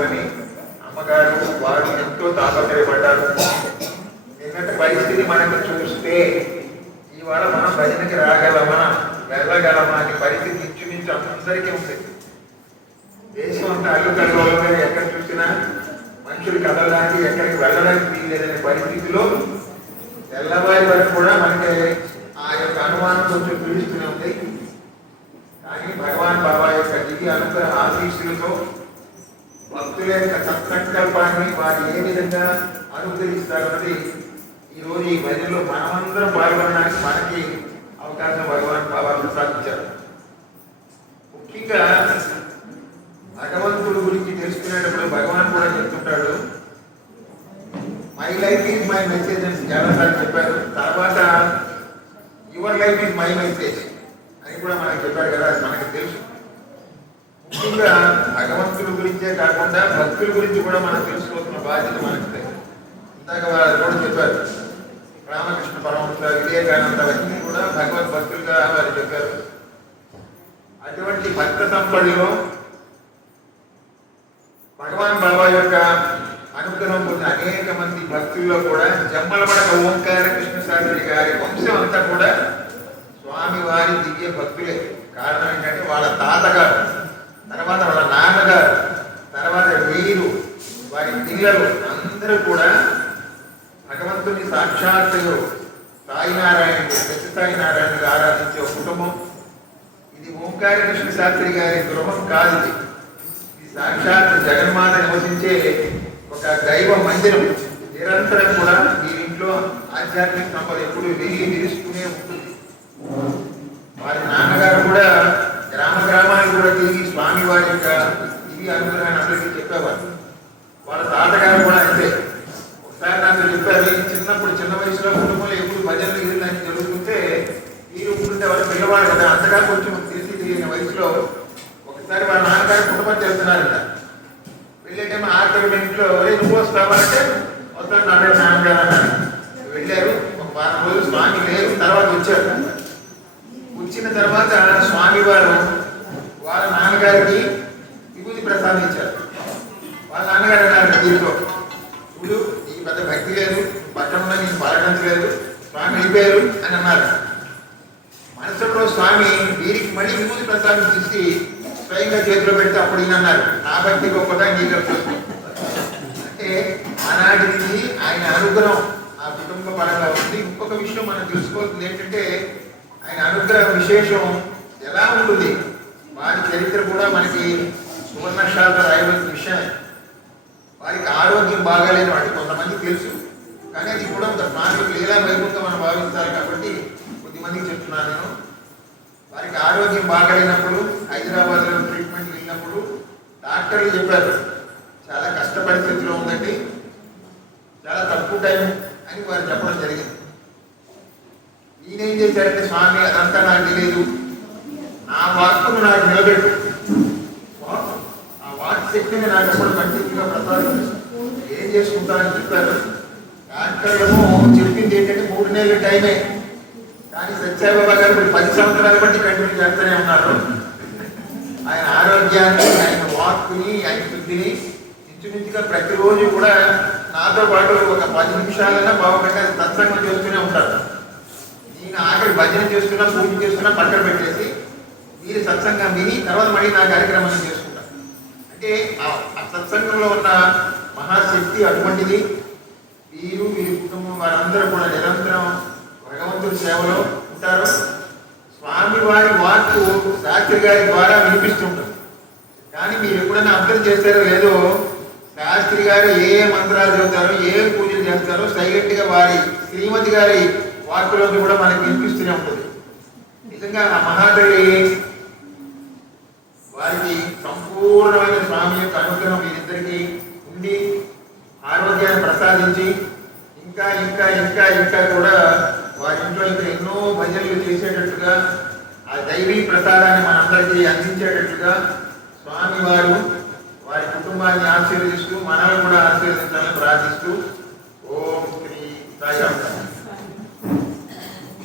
చేసుకోవాలని అమ్మగారు వారు ఎంతో తాపత్రయపడ్డారు. నిన్నటి పరిస్థితి మనకు చూస్తే ఇవాళ మనం భజనకి రాగలమా వెళ్ళగలమా అనే పరిస్థితి ఇంచుమించు అందరికీ ఉంటుంది. దేశం అంతా అల్లుకల్లోగా ఎక్కడ చూసినా మనుషులు కదలడానికి ఎక్కడికి వెళ్ళడానికి వీలేదనే పరిస్థితిలో తెల్లవారి వరకు కూడా మనకి ఆ యొక్క అనుమానం కొంచెం పీడిస్తూనే ఉంది. కానీ భగవాన్ బాబా యొక్క దివ్య అనుగ్రహ ఆశీస్సులతో భక్తుల యొక్క సత్సంకల్పాన్ని వారు ఏ విధంగా అనుగ్రహిస్తారన్నది ఈరోజు ఈ భజనలో మనమందరం పాల్గొనడానికి మనకి అవకాశం భగవాన్ బాబా ప్రసాదించారు. ముఖ్యంగా భగవంతుడు గురించి తెలుసుకునేటప్పుడు భగవాన్ కూడా చెప్తుంటాడు, my life is my message అని చాలాసార్లు చెప్పారు. తర్వాత your life is my message అని కూడా మనకు చెప్పారు కదా, అది మనకు తెలుసు. ముఖ్యంగా భగవంతుడి గురించే కాకుండా భక్తుల గురించి కూడా మనం తెలుసుకోవాల్సిన బాధ్యత మనకు లేదు. ఇందాక వాళ్ళు కూడా చెప్పారు, రామకృష్ణ పరమహంస, వివేకానంద అవన్నీ కూడా భగవద్ భక్తులుగా వారు చెప్పారు. అటువంటి భక్త సంపదలో భగవాన్ బాబా యొక్క అనుగ్రహం పొందిన అనేక మంది భక్తుల్లో కూడా జమ్మలమడక ఓంకార కృష్ణ శాస్త్రి గారి వంశం అంతా కూడా స్వామివారి దివ్య భక్తులే. కారణం ఏంటంటే వాళ్ళ తాతగారు, తర్వాత వాళ్ళ నాన్నగారు, తర్వాత వీరు, వారి పిల్లలు అందరూ కూడా భగవంతుని సాక్షాత్తు సాయినారాయణుడు, సత్యసాయినారాయణుడు ఆరాధించే ఒక కుటుంబం. ఇది ఓంకార కృష్ణ శాస్త్రి గారి గృహం కాదు, ఇది సాక్షాత్ జగన్మాత నివసించే ఒక దైవ మందిరం. నిరంతరం కూడా వీరింట్లో ఆధ్యాత్మిక సంపద ఎప్పుడు విరుస్తూనే ఉంటుంది. వారి నాన్నగారు కూడా గ్రామానికి కూడా తిరిగి స్వామి వారి యొక్క ఇది అనుగ్రహాన్ని అందరికీ చెప్పేవారు. వాళ్ళ తాతగారు కూడా అంతే. ఒకసారి నాకు చెప్పారు, చిన్నప్పుడు చిన్న వయసులో కుటుంబంలో ఎప్పుడు భజనలు ఇదని జరుగుతుంటే మీరు ఉంటుంటే వాళ్ళ పిల్లవాడు కదా, అంతగా కొంచెం తెలిసి తెలియని వయసులో ఒకసారి వాళ్ళ నాన్నగారు కుటుంబం చేస్తున్నారంట. వెళ్ళే టైం ఆఖరి ఇంట్లో నువ్వు వస్తావా అంటే వస్తాను నాన్నగారు అన్నారు. వెళ్ళారు, ఒక వారం రోజులు స్వామి లేరు, తర్వాత వచ్చారు. వచ్చిన తర్వాత స్వామి వారు వాళ్ళ నాన్నగారికి విభూతి ప్రసాదించారు. వాళ్ళ నాన్నగారు అన్నారు, దీంట్లో చూడు నీకు పెద్ద భక్తి లేదు, పట్టణంలో నీకు పాలటించలేదు, స్వామి వెళ్ళిపోయారు అని అన్నారు. మనసులో స్వామి వీరికి మళ్ళీ విభూతి ప్రసాదించి స్వయంగా చేతిలో పెడితే అప్పుడు ఈయన అన్నారు, నా భక్తి గొప్పగా నీకు అంటే ఆనాటి నుంచి ఆయన అనుగ్రహం ఆ కుటుంబ పరంగా ఉంది. ఇంకొక విషయం మనం తెలుసుకోవాల్సింది ఏంటంటే ఆయన అనుగ్రహ విశేషం ఎలా ఉంటుంది, వారి చరిత్ర కూడా మనకి సువర్ణక్షరాలతో రాయవలసిన విషయమే. వారికి ఆరోగ్యం బాగాలేదు అంటే కొంతమందికి తెలుసు, కానీ అది కూడా ఒక స్వామి లీలా వైభవంగా మనం భావిస్తారు కాబట్టి కొద్దిమందికి చెప్తున్నాను నేను. వారికి ఆరోగ్యం బాగాలేనప్పుడు హైదరాబాద్లో ట్రీట్మెంట్ వెళ్ళినప్పుడు డాక్టర్లు చెప్పారు, చాలా కష్ట పరిస్థితిలో ఉందండి, చాలా తక్కువ టైం అని వారు చెప్పడం జరిగింది. ఈయన ఏం చేశారంటే, స్వామి అదంతా నాకు తెలియదు, నా వాక్కును నాకు నిలబెట్టు, ఆ వాక్ శక్తిని నాకు ఎప్పుడు కంటిన్యూగా ప్రసాదించు, ఏం చేసుకుంటానని చెప్పారు. డాక్టర్లేమో చెప్పింది ఏంటంటే 3 నెలల టైమే, కానీ సత్యసాయిబాబా గారు ఇప్పుడు 10 సంవత్సరాల బట్టి కంటిన్యూ చేస్తూనే ఉన్నారు. ఆయన ఆరోగ్యాన్ని, ఆయన వాక్కుని, ఆయన శుద్ధిని ఇంచుమించుగా ప్రతిరోజు కూడా నాతో పాటు ఒక 10 నిమిషాలైనా బాగుండగా సత్సంగం చేస్తూనే ఉంటారు. నేను ఆఖరి భజన చేస్తున్నా, పూజ చేస్తున్నా పక్కన పెట్టేసి మీరు సత్సంగం విని తర్వాత మళ్ళీ నా కార్యక్రమాన్ని చేసుకుంటాను. అంటే ఆ సత్సంగంలో ఉన్న మహాశక్తి అటువంటిది. వీరి కుటుంబం వారందరూ కూడా నిరంతరం భగవంతుడి సేవలో ఉంటారు. స్వామి వారి వాక్కు శాస్త్రి గారి ద్వారా వినిపిస్తుంటారు. కానీ మీరు ఎప్పుడైనా అర్థం చేస్తారో లేదో, శాస్త్రి గారు ఏ మంత్రాలు చదువుతారో, ఏ పూజలు చేస్తారో సైలెంట్గా వారి శ్రీమతి గారి వాక్కులోకి కూడా మనకి వినిపిస్తూనే ఉంటుంది. నిజంగా ఆ మహాదేవి వారికి సంపూర్ణమైన స్వామి యొక్క అనుగ్రహం వీరిద్దరికీ ఉండి ఆరోగ్యాన్ని ప్రసాదించి ఇంకా ఇంకా ఇంకా ఇంకా కూడా వారి ఇంట్లో ఇంకా ఎన్నో భజనలు చేసేటట్టుగా ఆ దైవీ ప్రసాదాన్ని మనందరికీ అందించేటట్టుగా స్వామి వారు వారి కుటుంబాన్ని ఆశీర్వదిస్తూ మనల్ని కూడా